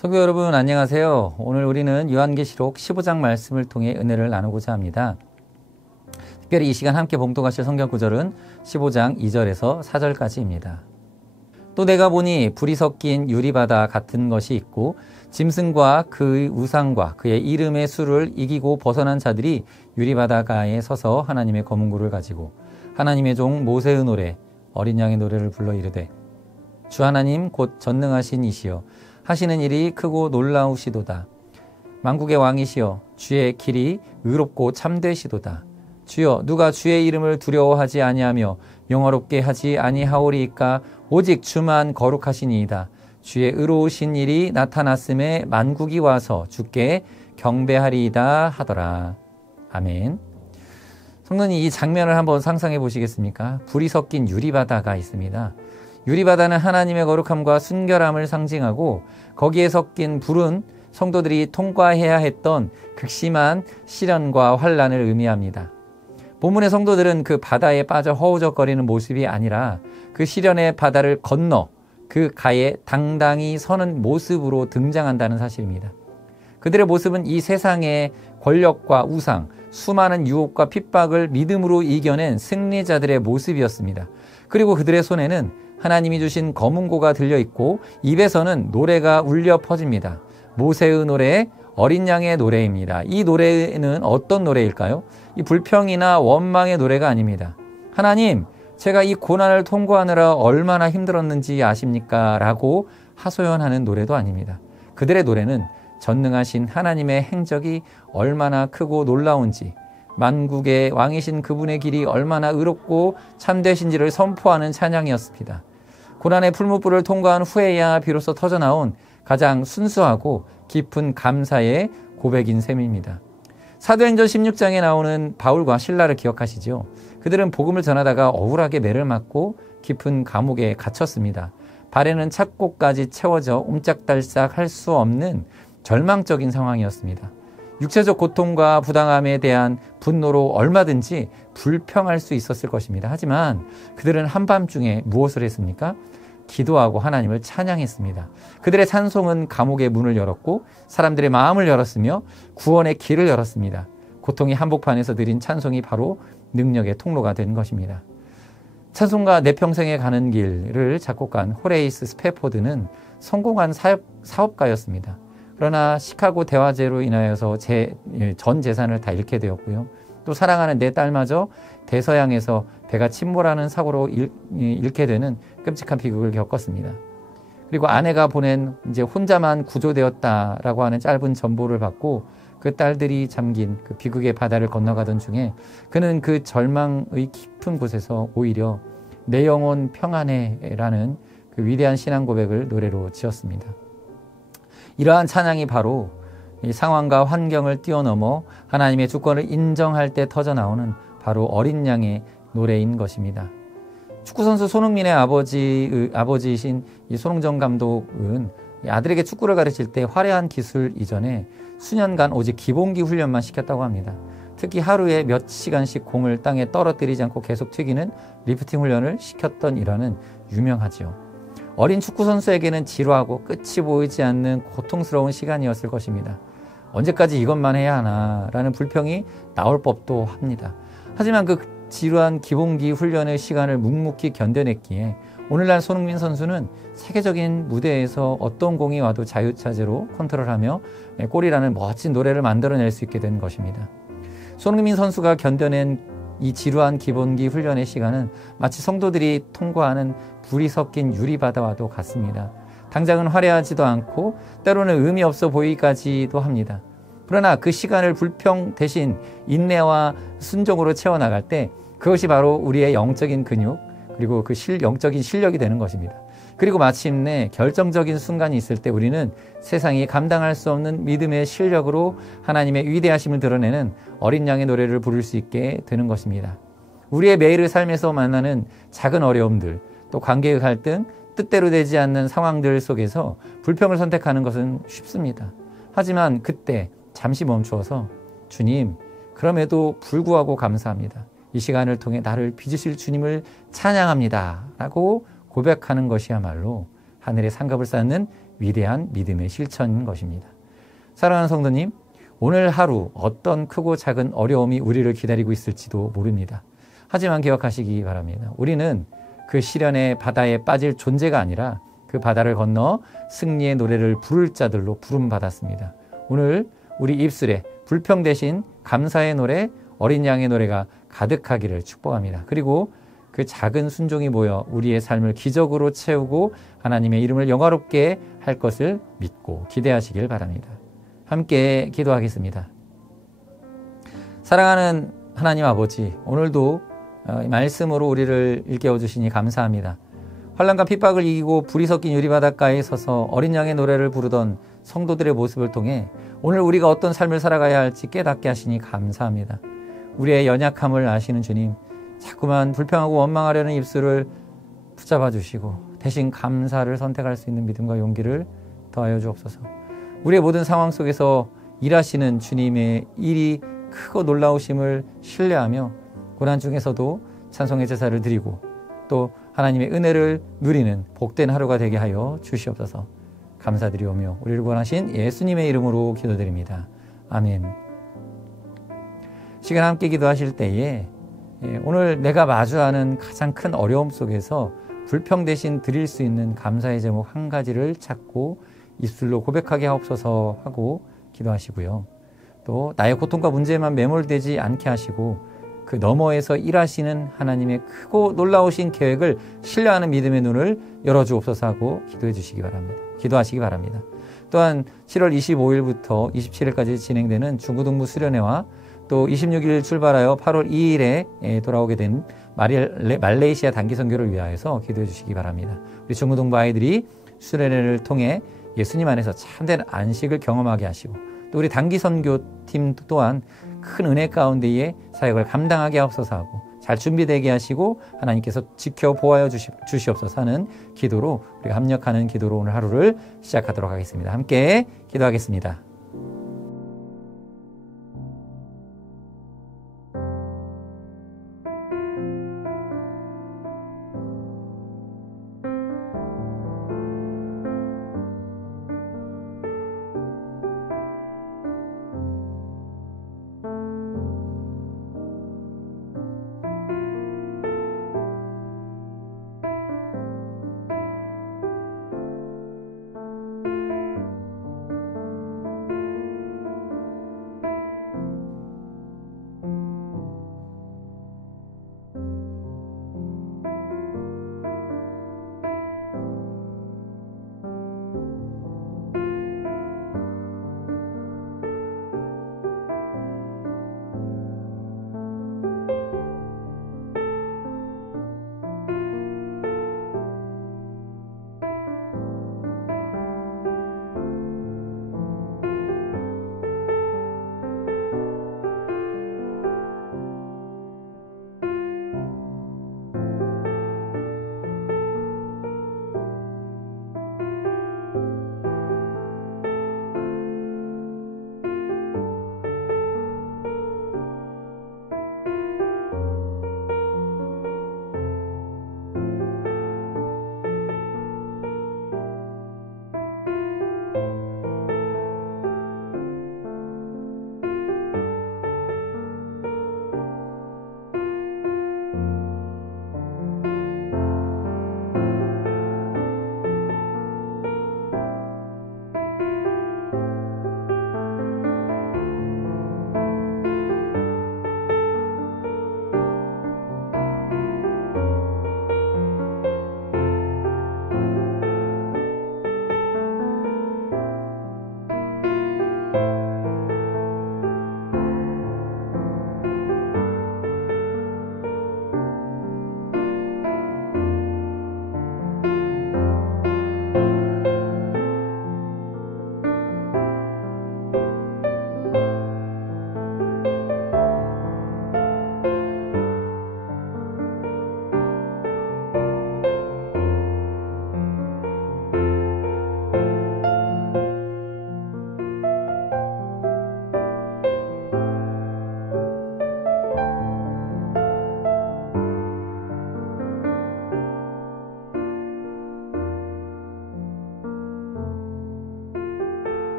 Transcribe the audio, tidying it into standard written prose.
성도 여러분 안녕하세요. 오늘 우리는 요한계시록 15장 말씀을 통해 은혜를 나누고자 합니다. 특별히 이 시간 함께 봉독하실 성경 구절은 15장 2절에서 4절까지입니다. 또 내가 보니 불이 섞인 유리바다 같은 것이 있고 짐승과 그의 우상과 그의 이름의 수를 이기고 벗어난 자들이 유리바다가에 서서 하나님의 검은고를 가지고 하나님의 종 모세의 노래 어린 양의 노래를 불러 이르되 주 하나님 곧 전능하신 이시여 하시는 일이 크고 놀라우시도다. 만국의 왕이시여 주의 길이 의롭고 참되시도다. 주여 누가 주의 이름을 두려워하지 아니하며 영화롭게 하지 아니하오리이까 오직 주만 거룩하시니이다. 주의 의로우신 일이 나타났음에 만국이 와서 주께 경배하리이다 하더라. 아멘. 성도님, 이 장면을 한번 상상해 보시겠습니까? 불이 섞인 유리바다가 있습니다. 유리바다는 하나님의 거룩함과 순결함을 상징하고 거기에 섞인 불은 성도들이 통과해야 했던 극심한 시련과 환난을 의미합니다. 본문의 성도들은 그 바다에 빠져 허우적거리는 모습이 아니라 그 시련의 바다를 건너 그 가에 당당히 서는 모습으로 등장한다는 사실입니다. 그들의 모습은 이 세상의 권력과 우상, 수많은 유혹과 핍박을 믿음으로 이겨낸 승리자들의 모습이었습니다. 그리고 그들의 손에는 하나님이 주신 검은고가 들려있고 입에서는 노래가 울려 퍼집니다. 모세의 노래, 어린 양의 노래입니다. 이 노래는 어떤 노래일까요? 이 불평이나 원망의 노래가 아닙니다. 하나님, 제가 이 고난을 통과하느라 얼마나 힘들었는지 아십니까? 라고 하소연하는 노래도 아닙니다. 그들의 노래는 전능하신 하나님의 행적이 얼마나 크고 놀라운지, 만국의 왕이신 그분의 길이 얼마나 의롭고 참되신지를 선포하는 찬양이었습니다. 고난의 풀무불을 통과한 후에야 비로소 터져나온 가장 순수하고 깊은 감사의 고백인 셈입니다. 사도행전 16장에 나오는 바울과 실라를 기억하시죠? 그들은 복음을 전하다가 억울하게 매를 맞고 깊은 감옥에 갇혔습니다. 발에는 착고까지 채워져 옴짝달싹 할 수 없는 절망적인 상황이었습니다. 육체적 고통과 부당함에 대한 분노로 얼마든지 불평할 수 있었을 것입니다. 하지만 그들은 한밤중에 무엇을 했습니까? 기도하고 하나님을 찬양했습니다. 그들의 찬송은 감옥의 문을 열었고 사람들의 마음을 열었으며 구원의 길을 열었습니다. 고통의 한복판에서 드린 찬송이 바로 능력의 통로가 된 것입니다. 찬송가 내 평생에 가는 길을 작곡한 호레이스 스패포드는 성공한 사업가였습니다. 그러나 시카고 대화재로 인하여서 전 재산을 다 잃게 되었고요. 또 사랑하는 내 딸마저 대서양에서 배가 침몰하는 사고로 잃게 되는 끔찍한 비극을 겪었습니다. 그리고 아내가 보낸 이제 혼자만 구조되었다라고 하는 짧은 전보를 받고 그 딸들이 잠긴 그 비극의 바다를 건너가던 중에 그는 그 절망의 깊은 곳에서 오히려 내 영혼 평안해라는 그 위대한 신앙 고백을 노래로 지었습니다. 이러한 찬양이 바로 이 상황과 환경을 뛰어넘어 하나님의 주권을 인정할 때 터져나오는 바로 어린 양의 노래인 것입니다. 축구선수 손흥민의 아버지이신 이 손흥정 감독은 아들에게 축구를 가르칠 때 화려한 기술 이전에 수년간 오직 기본기 훈련만 시켰다고 합니다. 특히 하루에 몇 시간씩 공을 땅에 떨어뜨리지 않고 계속 튀기는 리프팅 훈련을 시켰던 일화는 유명하죠. 어린 축구선수에게는 지루하고 끝이 보이지 않는 고통스러운 시간이었을 것입니다. 언제까지 이것만 해야 하나라는 불평이 나올 법도 합니다. 하지만 그 지루한 기본기 훈련의 시간을 묵묵히 견뎌냈기에 오늘날 손흥민 선수는 세계적인 무대에서 어떤 공이 와도 자유자재로 컨트롤하며 골이라는 멋진 노래를 만들어낼 수 있게 된 것입니다. 손흥민 선수가 견뎌낸 이 지루한 기본기 훈련의 시간은 마치 성도들이 통과하는 불이 섞인 유리바다와도 같습니다. 당장은 화려하지도 않고 때로는 의미 없어 보이기까지도 합니다. 그러나 그 시간을 불평 대신 인내와 순종으로 채워나갈 때 그것이 바로 우리의 영적인 근육 그리고 그 영적인 실력이 되는 것입니다. 그리고 마침내 결정적인 순간이 있을 때 우리는 세상이 감당할 수 없는 믿음의 실력으로 하나님의 위대하심을 드러내는 어린 양의 노래를 부를 수 있게 되는 것입니다. 우리의 매일의 삶에서 만나는 작은 어려움들, 또 관계의 갈등, 뜻대로 되지 않는 상황들 속에서 불평을 선택하는 것은 쉽습니다. 하지만 그때 잠시 멈추어서 주님, 그럼에도 불구하고 감사합니다. 이 시간을 통해 나를 빚으실 주님을 찬양합니다 라고 고백하는 것이야말로 하늘의 상급을 쌓는 위대한 믿음의 실천인 것입니다. 사랑하는 성도님, 오늘 하루 어떤 크고 작은 어려움이 우리를 기다리고 있을지도 모릅니다. 하지만 기억하시기 바랍니다. 우리는 그 시련의 바다에 빠질 존재가 아니라 그 바다를 건너 승리의 노래를 부를 자들로 부름받았습니다. 오늘 우리 입술에 불평 대신 감사의 노래, 어린 양의 노래가 가득하기를 축복합니다. 그리고 그 작은 순종이 모여 우리의 삶을 기적으로 채우고 하나님의 이름을 영화롭게 할 것을 믿고 기대하시길 바랍니다. 함께 기도하겠습니다. 사랑하는 하나님 아버지, 오늘도 말씀으로 우리를 일깨워 주시니 감사합니다. 환난과 핍박을 이기고 불이 섞인 유리바닷가에 서서 어린 양의 노래를 부르던 성도들의 모습을 통해 오늘 우리가 어떤 삶을 살아가야 할지 깨닫게 하시니 감사합니다. 우리의 연약함을 아시는 주님, 자꾸만 불평하고 원망하려는 입술을 붙잡아 주시고 대신 감사를 선택할 수 있는 믿음과 용기를 더하여 주옵소서. 우리의 모든 상황 속에서 일하시는 주님의 일이 크고 놀라우심을 신뢰하며 고난 중에서도 찬송의 제사를 드리고 또 하나님의 은혜를 누리는 복된 하루가 되게 하여 주시옵소서. 감사드리오며 우리를 구원하신 예수님의 이름으로 기도드립니다. 아멘. 시간 함께 기도하실 때에 오늘 내가 마주하는 가장 큰 어려움 속에서 불평 대신 드릴 수 있는 감사의 제목 한 가지를 찾고 입술로 고백하게 하옵소서 하고 기도하시고요. 또 나의 고통과 문제에만 매몰되지 않게 하시고 그 너머에서 일하시는 하나님의 크고 놀라우신 계획을 신뢰하는 믿음의 눈을 열어주옵소서 하고 기도하시기 바랍니다. 또한 7월 25일부터 27일까지 진행되는 중고등부 수련회와 또 26일 출발하여 8월 2일에 돌아오게 된 말레이시아 단기 선교를 위하여서 기도해 주시기 바랍니다. 우리 중고등부 아이들이 수련회를 통해 예수님 안에서 참된 안식을 경험하게 하시고 또 우리 단기 선교팀 또한 큰 은혜 가운데에 사역을 감당하게 하옵소서 하고 잘 준비되게 하시고 하나님께서 지켜 보호하여 주시옵소서 하는 기도로 우리가 합력하는 기도로 오늘 하루를 시작하도록 하겠습니다. 함께 기도하겠습니다.